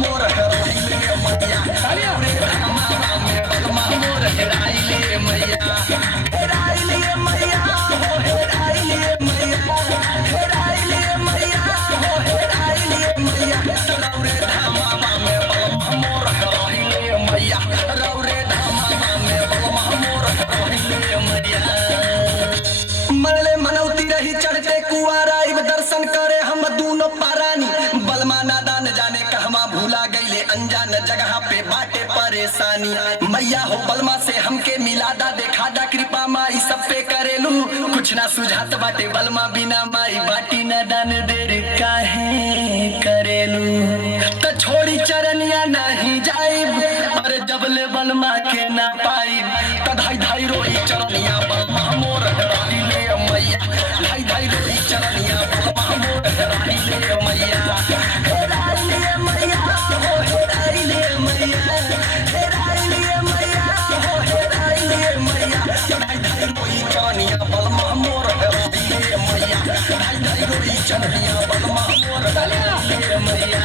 मोर हेराइले मैया रे धामा में बलमा मोर हेराइले मैया हेराइले मैया हो हेराइले मैया हेराइले मैया हो हेराइले मैया रे धामा में बलमा मोर हेराइले मैया रे धामा में बलमा मोर हेराइले मैया मनले मनौती रही चढ़ते कुआरा दर्शन करे हम दूनो पारानी बलमा नादान जाने कहवा भूला गईले अनजान जगह पे बाटे परेशानी मैया हो बलमा से हमके मिलादा देखादा कृपा माई सब पे करेलू कुछ ना सुझात बाटे बलमा बिना माई बाटी नादान देर काहे करेलू तो छोड़ी चरनिया नहीं जाइब और जबले बलमा के ना पाई तो धाई धाई रोई चरनिया बलमा मोर हेराइले मैया धाई धाई रोई चरनिया बलमा मोर हेराइले मैया हेराइले मैया हो हेराइले मैया हेराइले मैया हो हेराइले मैया धाई धाई रोई चरनिया बलमा मोर हेराइले मैया धाई धाई रोई चरनिया बलमा मोर हेराइले मैया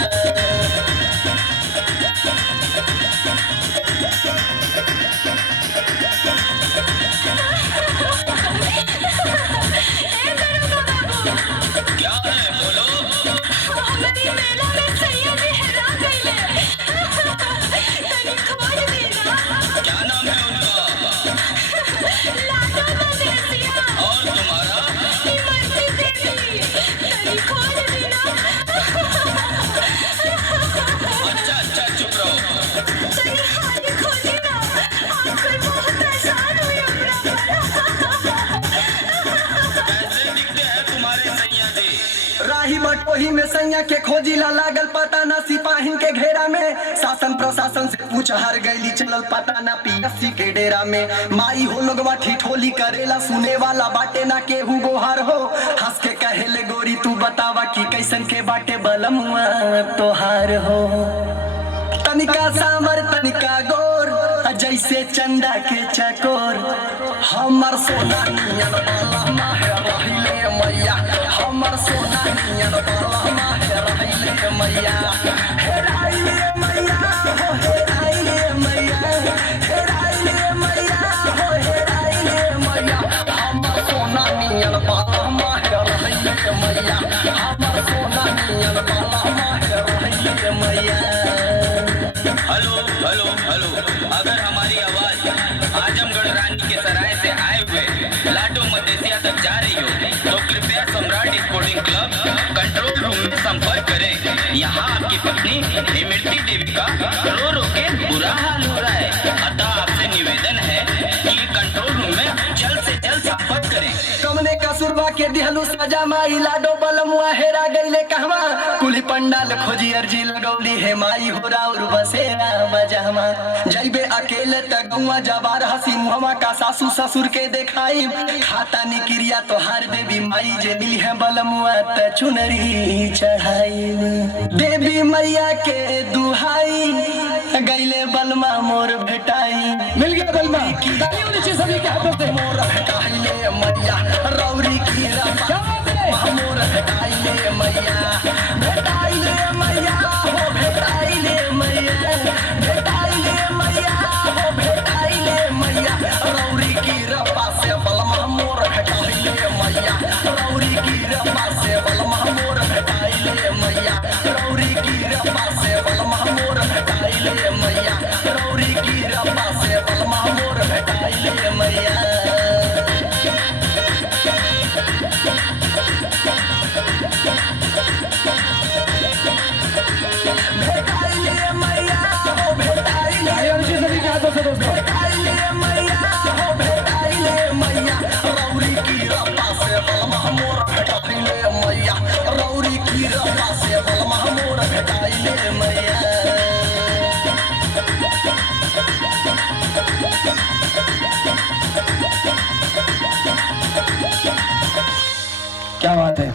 राही बटोही में सैया के खोजिला लागल पता ना सिपाहिन के घेरा में शासन प्रशासन से पूछ हर गईली चलल पता ना पीएससी के डेरा में माई हो लोगवा ठिठोली करेला सुने वाला बाटे ना केहू गोहार हो हंस के कहेले गोरी तू बतावा कि कैसन के बाटे बलमुआ तोहार हो तनिका सांवर तनिका गोर जैसे चंदा के चकोर हमर सोना नियन बलमा हेराइले मैया हमर सोना नियन बलमा हेराइले मैया हेराइले मैया हो हेराइले मैया हेराइले मैया हो हेराइले मैया हमर सोना नियन बलमा हेराइले मैया हमर सोना नियन बलमा हेराइले मैया हेलो हेलो हेलो अगर हमारी आवाज आजमगढ़ रानी के सराय से आए हुए लाडो मदेसिया तक जा रही हो तो कृपया सम्राट स्पोर्टिंग क्लब कंट्रोल रूम में संपर्क करें। यहाँ आपकी पत्नी इमरती देवी का रो रो के बुरा हाल हो रहा है, अतः आपसे निवेदन है कि कंट्रोल रूम में जल्द से जल्द संपर्क करें। कमने कसुरबा के दिहलू सजा माई लाडो बलमुआ हेरा गईले कहवा कुली पंडाल खोजी अर्जी लगौली है माई हो राउर बसेरा बजामा जइबे अकेले तगुआ जबार हसी मुहमा का सासू ससुर के देखाई खाता निक्रिया तोहार देवी माई जे मिली है बलमुआ त चुनरी चढ़ाई देवी मैया के दुहाई गईले बलमा मोर भेटाई मिल गया बलमा सभी के हाथों से मोर भेटाइले मैया रौरी की मोर भेटाइले मैया भेटाइले मैया हो भेटाइले मैया भेटाइले मैया हो भेटाइले मैया रौरी की रपा से बलमा मोर भेटाइले मैया रौरी की रपा से बलमा मोर भेटाइले मैया रौरी की रपा से बलमा मोर भेटाइले मैया रौरी की रपा से बलमा मोर भेटाइले मैया क्या बात है,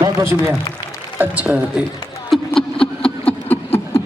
बहुत बहुत शुक्रिया। अच्छा